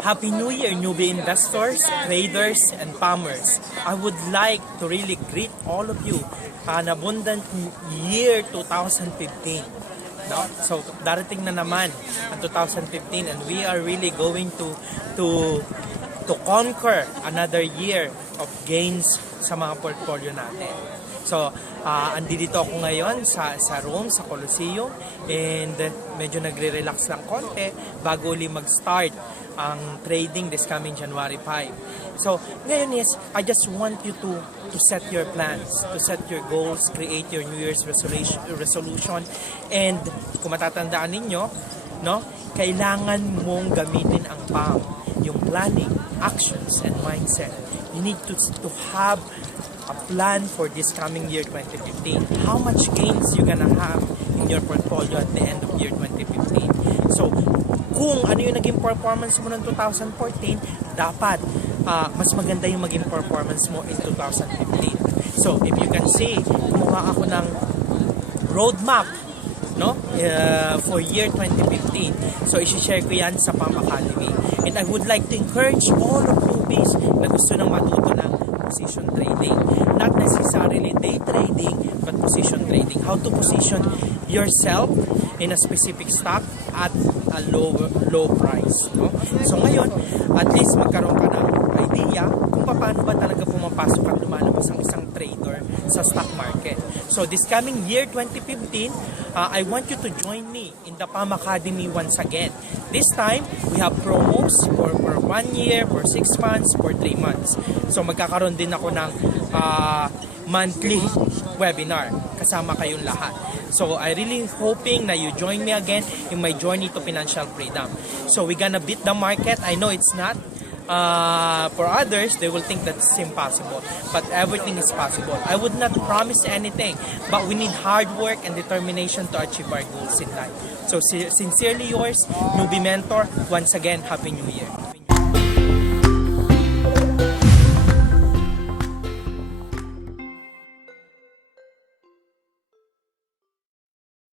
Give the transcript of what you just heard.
Happy New Year, newbie investors, traders, and farmers. I would like to really greet all of you an abundant year 2015. No? So, darating na naman ang 2015 and we are really going to conquer another year of gains sa mga portfolio natin. So, andito ako ngayon sa Rome, sa Colosseum, and medyo nagre-relax lang konti bago uli mag-start ang trading this coming January 5. So, ngayon is, I just want you to set your plans, to set your goals, create your New Year's resolution, and kung matatandaan ninyo, no, kailangan mong gamitin ang PAM, yung planning, actions, and mindset. You need to have a plan for this coming year 2015. How much gains you gonna have in your portfolio at the end of year 2015. So, kung ano yung naging performance mo ng 2014, dapat mas maganda yung maging performance mo in 2015. So, if you can see, kumuha ako ng roadmap, no, for year 2015. So, isi-share ko yan sa PAM Academy. And I would like to encourage all of newbies na gusto nang matuto ng position trading. Not necessarily day trading, but position trading. How to position yourself in a specific stock at a low price. No? So ngayon, at least magkaroon ka ng idea kung paano ba talaga pumapasok at lumalabas ang isang trader sa stock market. So this coming year 2015, I want you to join me in the PAM Academy once again. This time, we have promos for 1 year, for 6 months, for 3 months. So magkakaroon din ako ng monthly webinar kasama kayong lahat. So I really hoping na you join me again in my journey to financial freedom. So we're gonna beat the market. I know it's not. For others, they will think that's impossible. But everything is possible. I would not promise anything, but we need hard work and determination to achieve our goals in life. So sincerely yours, Newbie Mentor. Once again, Happy New Year.